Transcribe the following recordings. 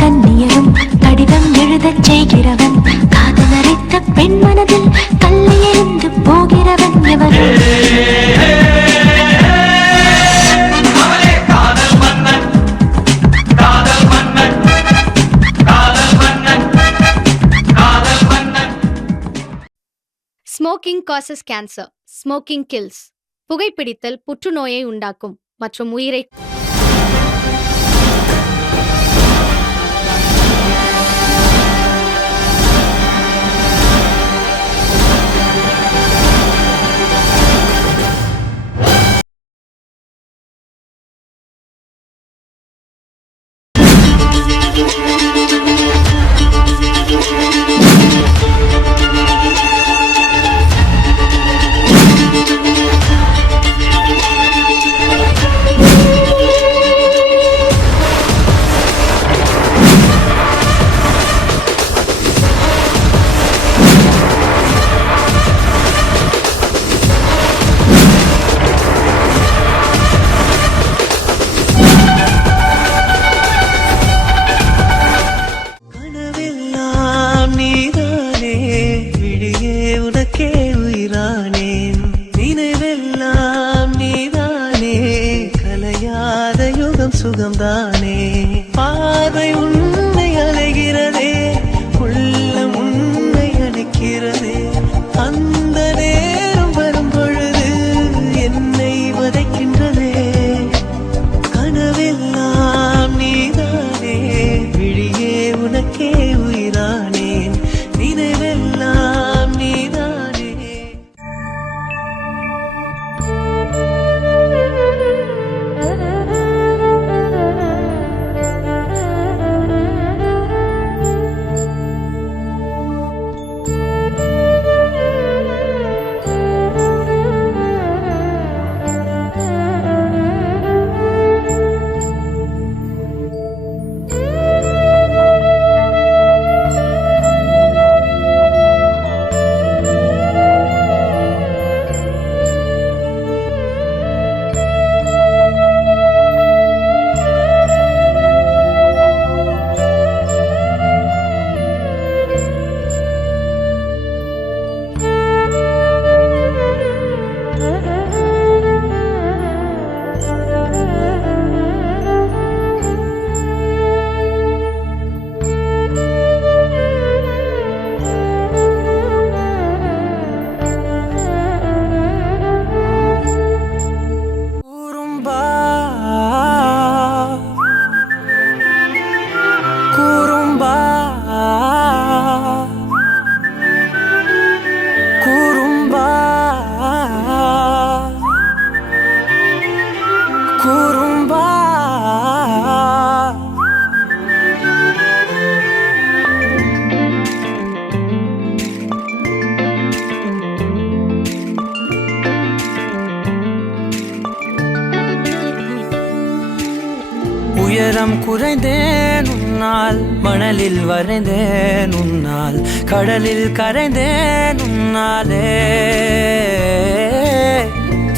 கண்ணியரும் கடிதம் எழுதச் செய்கிறவன் காதலரைத்த பெண் மனதில் கல்லை எறிந்து போகிறவன் எவனோ smoking causes cancer. Smoking kills. புகைப்பிடித்தல் புற்றுநோயை உண்டாக்கும் மற்றும் உயிரை சுகம்தானே பார்வை உன்னை அலைகிறதே உள்ளம் உன்னை அணைக்கிறதே அந்த நேரம் வரும் பொழுது என்னை வதைக்கின்றதே கனவெல்லாம் நீதானே விழியே உனக்கே உயிரானேன் நினைவெல்லாம் நீதானே. உயரம் குறைந்தேன் உன்னால், மணலில் வரைந்தேன் உன்னால், கடலில் கரைந்தேன் உன்னாலே,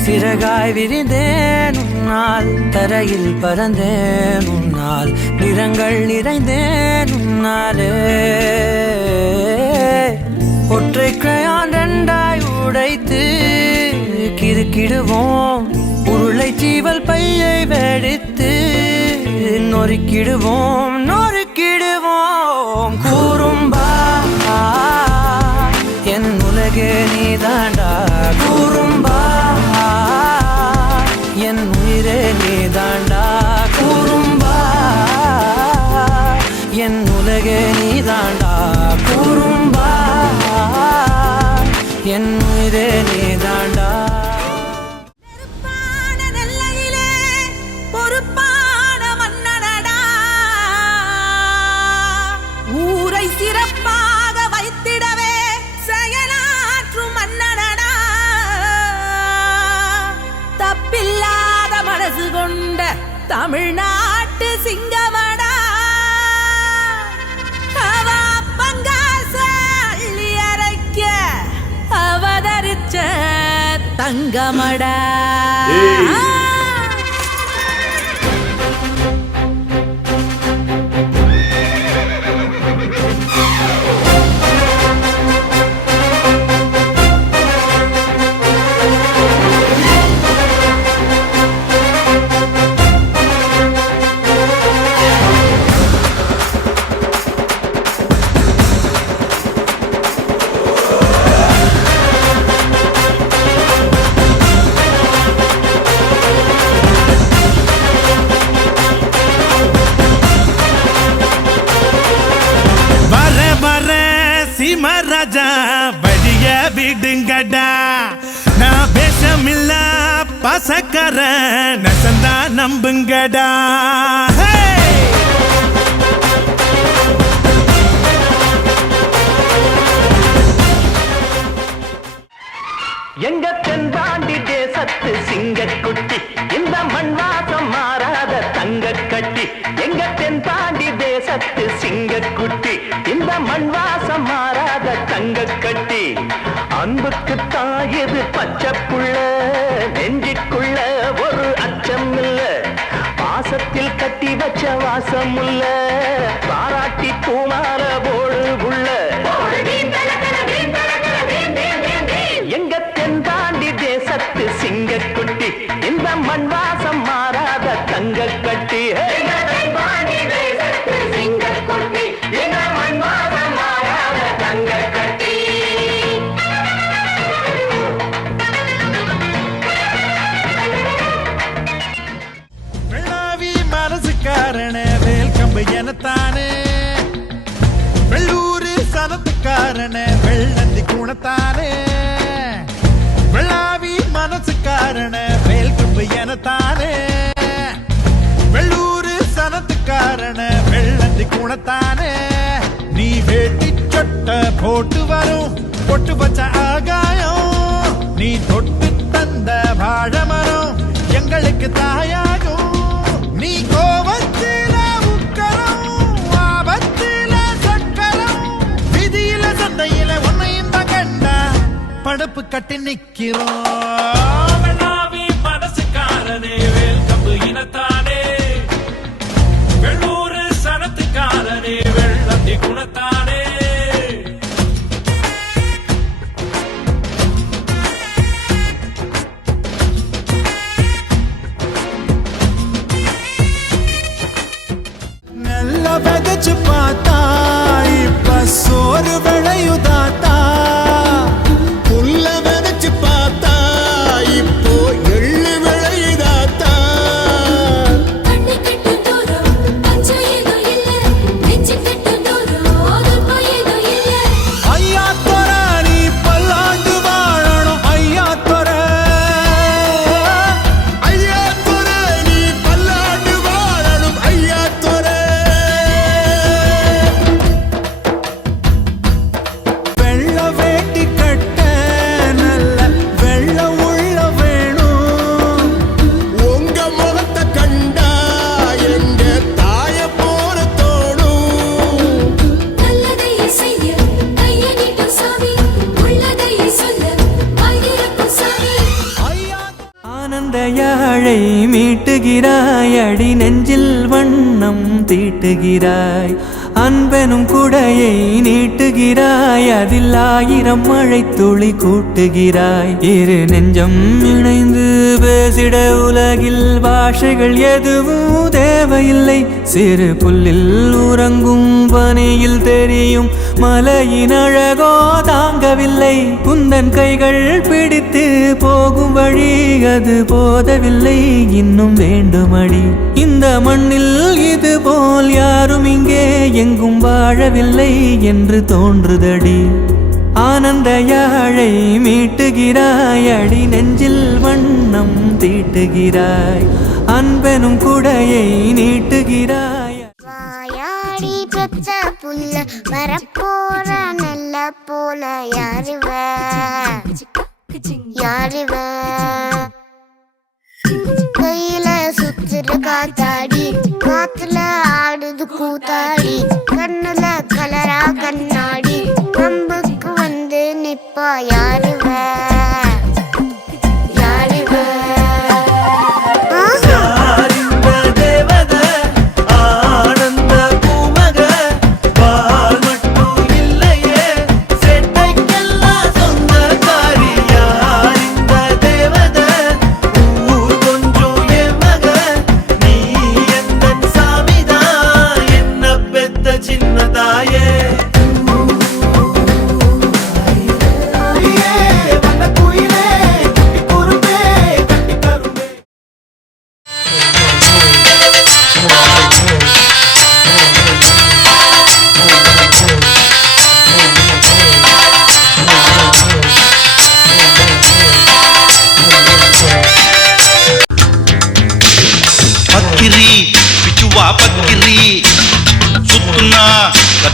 சிறகாய் விரிந்தேன் உன்னால், தரையில் பறந்தேன் உன்னால், நிறங்கள் நிறைந்தேன் உன்னாலே. ஒற்றை கிரையான் ரெண்டாய் உடைத்து கிறுக்கிடுவோம், உருளை சீவல் பையை வெடித்து நொறுக்கிடுவோம் நொறுக்கிடுவோம். கூறும்பா என் உலகே நீதாண்டா, கூறும்பா என் உயிரே நீதாண்டா, கூறும்பா என் உலகே நீதாண்டா, கூறும்பா என் உயிரே நீதாண்டா. சிறப்பாக வைத்திடவே செயலாற்றும் மன்னனடா, தப்பில்லாத மனசு கொண்ட தமிழ்நாட்டு சிங்கமடா, அவ பங்காச அள்ளி அரைக்க அவதரிச்ச தங்கமடா. விடுங்கடா நான் பேசமில்ல பசக்கர நசந்தா நம்புங்கடா எங்க தென்பாண்டி தேசத்து சிங்கக்குட்டி இந்த மண் வாசம் மாறாத தங்க கட்டி எங்க தென்பாண்டி தேசத்து சிங்கக்குட்டி இந்த மண் வாசம் மாறாத தங்க கட்டி அன்புக்கு தாயது பச்சை புள்ள நெஞ்சிக்குள்ள ஒரு அச்சம் இல்ல பாசத்தில் கட்டி வச்ச வாசம் இல்ல பாராட்டி பூமால போடு புள்ள எங்க தென்பாண்டி தேசத்து சிங்கக்குட்டி இந்த மண் வாசம் மாறாத தங்க கட்டி வெள்ளாவி மனசுக்காரன வேல் கம்பு எனத்தானே வெள்ளூரு சனத்துக்காரன வெள்ளந்தி குணத்தானே வெள்ளாவி மனசுக்காரன வேல் கம்பு எனத்தானே வெள்ளூரு சனத்துக்காரன வெள்ளந்தி குணத்தானே நீ வேட்டி சொட்ட போட்டு வரும் பொட்டு வச்ச ஆகாயம் நீ தொட்டு தந்த வாழமரம் எங்களுக்கு தாயாகும் நீ கோபத்தில உக்கரம் ஆபத்தில சக்கரம் விதியில சந்தையில உன்னையும் தான் கண்டா படுப்பு கட்டி நிக்கிறோம் வெள்ளாவி மனசுக்காரனே வேல் கம்பு இனத்தானே வெள்ளூரு சனத்துக்காரனே வெள்ளந்தி குணத்தானே நல்ல விதைச்சு பார்த்தா இப்ப சோறு விளையுதாத்தா புல்ல விதைச்சு பார்த்தா இப்போ எள்ளு விளையுதாத்தா கண்ணு கட்டும் தூரம் பச்சை ஏதோ இல்ல நெஞ்சு கட்டும் தூரம் ஆதரவு ஏதோ இல்ல ஐயா தொர நீ பல்லாண்டு வாழணும் ஐயா தொர ஐயா தொர நீ பல்லாண்டு வாழணும் ஐயா தொர வெள்ள வேட்டி கட்ட நல்ல வெள்ள உள்ள வேணும் உங்க முகத்தை கண்டா எங்க தாய போற தோணும் நல்லதை செய்ய கையை நீட்டும் சாமி உள்ளதை சொல்ல வாய்திறக்கும் சாமி ஆனந்த யாழை மீட்டுகிறாய் அடி நெஞ்சில் வண்ணம் தீட்டுகிறாய் அன்பெனும் குடையை நீட்டுகிறாய் அதில் 1000 மழை துளி கூட்டுகிறாய் இரு நெஞ்சம் இணைந்து பேசிட உலகில் பாஷைகள் எதுவும் தேவையில்லை சிறு புல்லில் உறங்கும் பனியில் தெரியும் மலையின் அழகோ தாங்கவில்லை குந்தன் கைகள் பிடித்து போகும் வழி அது போதவில்லை இன்னும் வேண்டுமடி இந்த மண்ணில் இது போல் யாரும் இங்கே எங்கும் வாழவில்லை என்று தோன்றுதடி ஆனந்த யாழை மீட்டுகிறாய் அடி நெஞ்சில் வண்ணம் தீட்டுகிறாய் அன்பெனும் குடையை நீட்டுகிறாய் வாயாடி பெற்ற புல்ல வரப்போற நல்ல போல யாருவ கையில சுத்துற காத்தாடி காத்துல ஆடுது கூத்தாடி கண்ணுல கலரா கண்ணாடி கம்புக்கு வந்து நிப்பா யாருவ எந்த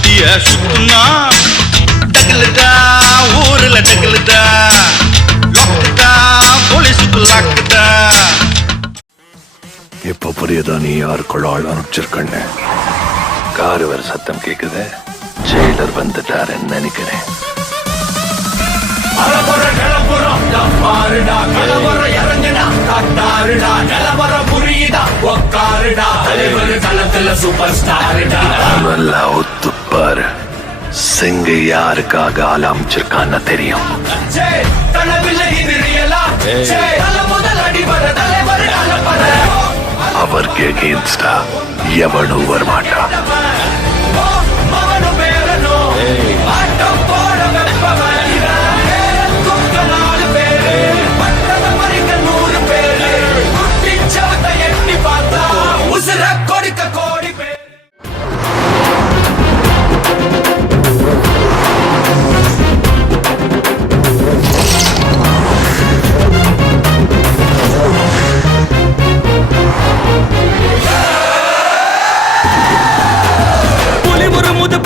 சிட்டிய சுத்துனா டக்குலுதா ஊருல டக்குலுதா லாக்குதா போலீஸுக்கு லாக்குதா. இப்ப புரியுதா நீ யாருக்குள்ள ஆள் அனுப்பிச்சிருக்கன்னு? காரு வர சத்தம் கேக்குது, ஜெயிலர் வந்துட்டாருன்னு நினைக்கிறேன். நல்லா ஒத்துப்பாரு, சிங்க யாருக்காக ஆள் அமைச்சிருக்கான்னு தெரியும். அவருக்கு எகேன்ஸ்டா எவனும் வரமாட்டான்.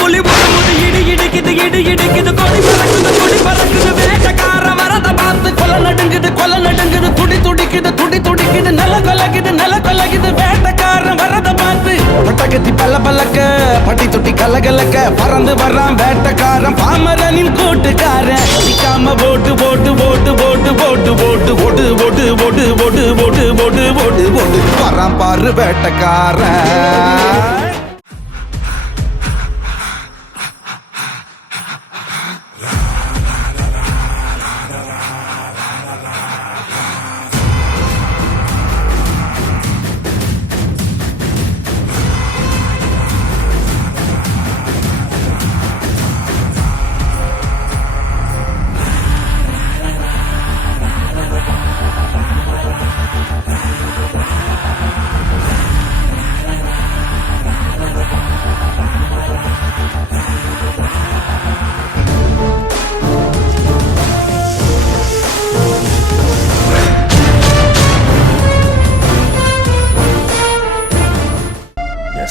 புலி முறுமுது இடி இடிக்குது இடி இடிக்குது, கொடி பறக்குது வேட்டக்கார வரத பார்த்து கொலை நடுங்குது துடி துடிக்குது நில கொலகுது வேட்டக்கார வரத பார்த்து பட்டகத்தி பல்லக்க பட்டி தொட்டி கலகலக்க பறந்து வர்றான் வேட்டக்காரன் பாமரனின் கூட்டுக்காரன். நிக்காம போட்டு வரான் பாரு வேட்டக்காரன்.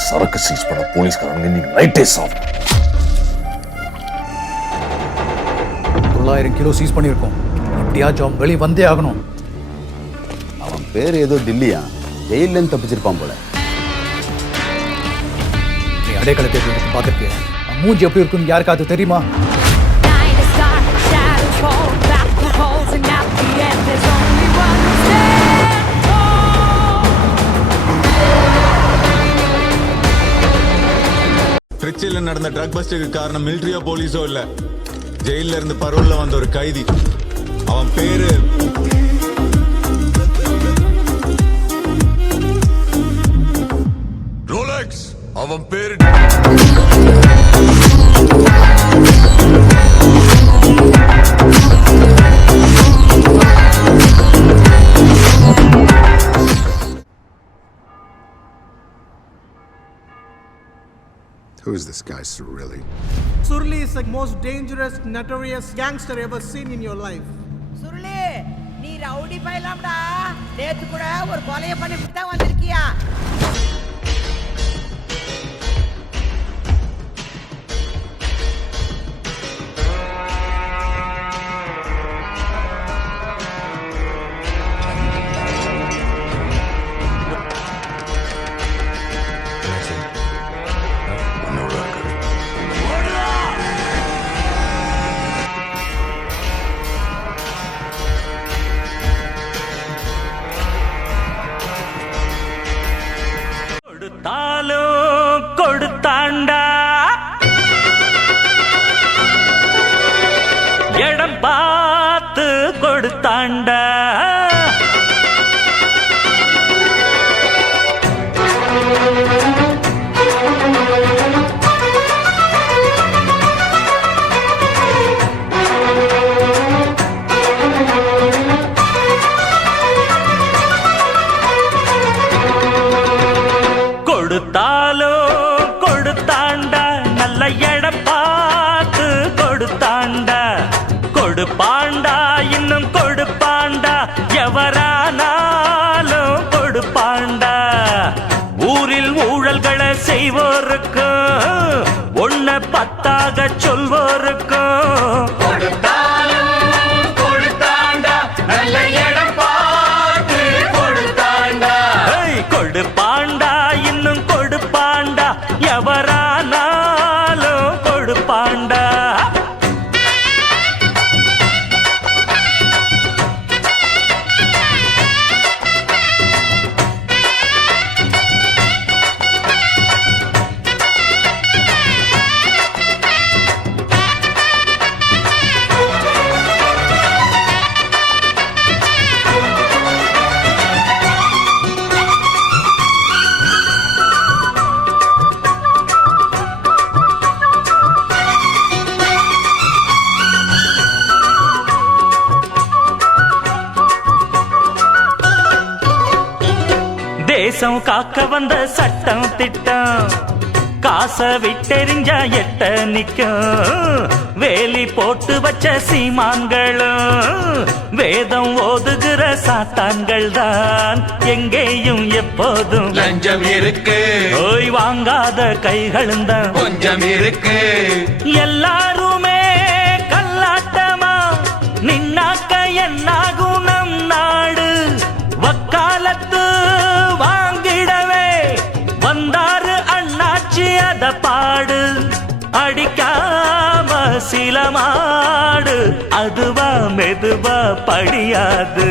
சரக்கு சீஸ் பண்ண போலீஸ்காரங்க இன்னைக்கு நைட்டே சாப்பிடும். 900 கிலோ சீஸ் பண்ணியிருக்கோம். எப்படியாச்சும் அவன் வெளியே வந்தே ஆகணும். அவன் பேர் ஏதோ தில்லியா, ஜெயிலேருந்து தப்பிச்சிருப்பான் போல. நீ அடைக்கலை தேடி பார்த்துருக்கிய, மூஞ்சி எப்படி இருக்குன்னு யாருக்காவது தெரியுமா? திருச்சியில நடந்த ட்ரக் பஸ்டுக்கு காரணம் மிலிட்டரியோ போலீஸோ இல்ல, ஜெயில இருந்து பரோல்ல வந்த ஒரு கைதி. அவன் பேரு ரோலெக்ஸ். அவன் பேரு Who is this guy, Surili? Surli is the most dangerous, notorious gangster ever seen in your life. Suruli, நீ ரவுடி பையலாம்டா. நேத்து கூட ஒரு கொலையை பண்ணிட்டு தான் வந்திருக்கியா? கொடுத்தாண்டா இடம் பார்த்து கொடுத்தாண்டா. கொடுத்தாலோ கொடுத்தாண்டா, நல்ல இடம் பார்த்து கொடுத்தாண்டா. கொடுப்பாண்டா இன்னும் கொடுப்பாண்டா, எவரானாலும் கொடுப்பாண்டா. ஊரில் ஊழல்களை செய்வோருக்கு ஒன்ன பத்தாக சொல்வோருக்கும் கொடுப்பாண்டா இன்னும் கொடுப்பாண்டா எவரானாலும் கொடுப்பாண்டா. தேசம் காக்க வந்த சட்டம் திட்டம் காசை விட்டெறிஞ்சா எட்ட நிக்கும். வேலி போட்டு வச்ச சீமான்களும் வேதம் ஓதுகிற சாத்தான்கள் தான் எங்கேயும் எப்போதும் லஞ்சம் இருக்கு, ஓய் வாங்காத கைகளும் தான் கொஞ்சம் இருக்கு. எல்லாருமே கல்லாட்டமா நின்னாக்க என்னாகும் நம் நாடு. வக்காலத்து வாங்கிடவே வந்தாரு அண்ணாச்சி அத பாடு. அடிக்காம சில மாடு அதுவா மெதுவா படியாது.